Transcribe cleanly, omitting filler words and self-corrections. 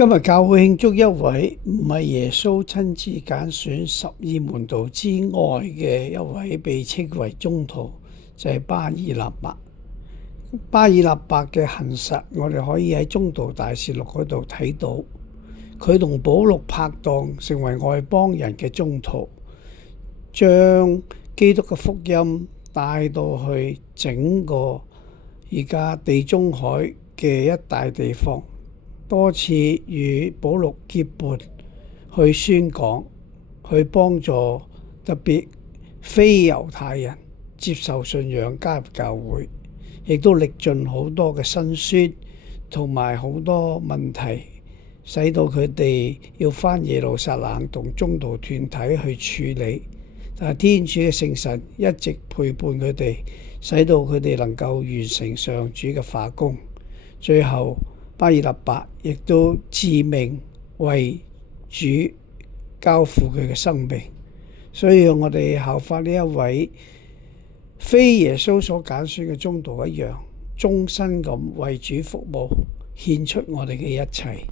今日教會慶祝一位唔係耶穌親自揀選12門徒之外嘅一位被稱為宗徒，就係巴爾納伯。巴爾納伯嘅行實，我哋可以喺宗徒大事錄嗰度睇到，佢同保祿拍檔，成為外邦人嘅宗徒，將基督嘅福音帶到去整個而家地中海嘅一大地方，多次與保祿結伴去宣講，去幫助特別非猶太人接受信仰加入教會，亦都歷盡好多嘅辛酸同埋好多問題，使到佢哋要返耶路撒冷同宗徒團體去處理。但係天主嘅聖神一直陪伴佢哋，使到佢哋能夠完成上主嘅化工。最後巴爾納伯亦都致命為主交付佢嘅生命。所以我哋效法呢一位非耶穌所揀選嘅宗徒一樣，終身咁為主服務，獻出我哋嘅一切。